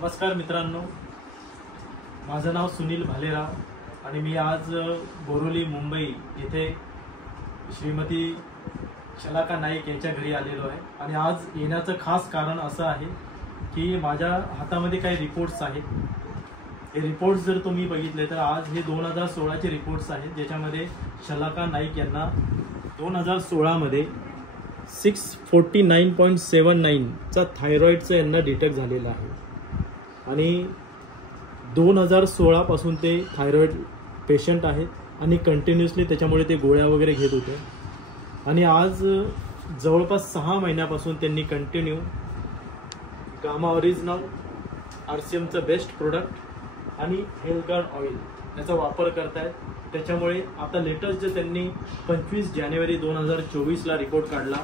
नमस्कार मित्रांनो, माझं नाव सुनील भालेराव आणि मी आज बोरोली मुंबई येथे श्रीमती शलाका नाईक यांच्या घरी आलेलो आहे। आणि आज येण्याचं खास कारण असं आहे की माझ्या हातामध्ये काही रिपोर्ट्स आहेत। हे रिपोर्ट्स जर तुम्ही बघितले तर आज हे 2016 चे रिपोर्ट्स आहेत, ज्याच्यामध्ये शलाका नाईक यांना 2016 मध्ये 649.79 चा थायरॉइडचं यांना डिटेक्ट झालेला आहे आणि 2016 पासून ते थायरॉइड पेशंट आहेत आणि कंटिन्युअसली त्याच्यामुळे ते गोळ्या वगैरे घेत होते। आणि आज जवळपास 6 महिन्यापासून त्यांनी कंटिन्यू गामा ओरिजिनल RCMचं बेस्ट प्रोडक्ट आणि हेल्थ गार्ड ऑइल याचा वापर करतायत। त्याच्यामुळे आता लेटेस्ट जे त्यांनी 25 जानेवारी 2024 ला रिपोर्ट काढला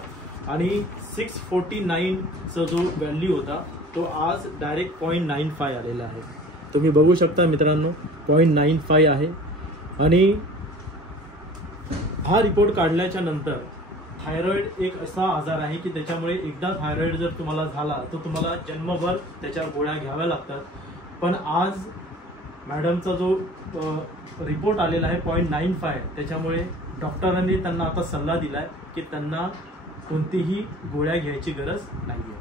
आणि 649चा जो व्हॅल्यू होता तो आज डायरेक्ट 0.95 आलेला आहे। तुम्ही बघू शकता मित्रांनो, 0.95 आहे। आणि हा रिपोर्ट काढल्याच्या नंतर थायरॉइड एक असा आजार आहे की त्याच्यामुळे एकदा थायरॉइड जर तुम्हाला झाला तर तुम्हाला जन्मभर त्याच्या गोळ्या घ्याव्या लागतात। पण आज मॅडमचा जो रिपोर्ट आलेला आहे 0.95, त्याच्यामुळे डॉक्टरांनी त्यांना आता सल्ला दिलाय की त्यांना कोणतीही गोळ्या घ्यायची गरज नाहीये।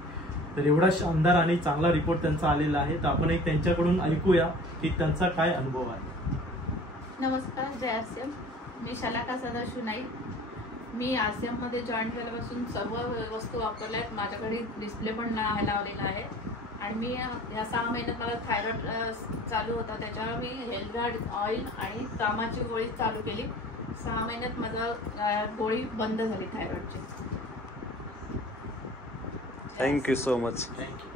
तर एवढा शानदार आणि चांगला रिपोर्ट त्यांचा आलेला आहे, तर आपण एक त्यांच्याकडून ऐकूया की त्यांचा काय अनुभव आहे। नमस्कार, जय RCM। मी शलाका सदाशिव नाईक। मी RCM मध्ये जॉईन केल्यापासून सर्व वस्तू वापरल्या आहेत। माझ्याकडे डिस्प्ले पण लावलेला आहे आणि मी या 6 महिन्यात मला थायरॉइड चालू होता, त्याच्यावर मी हेल्थ गार्ड ऑइल आणि कामाची गोळी चालू केली। 6 महिन्यात माझा गोळी बंद झाली थायरॉइडची। Thank you so much. Thank you.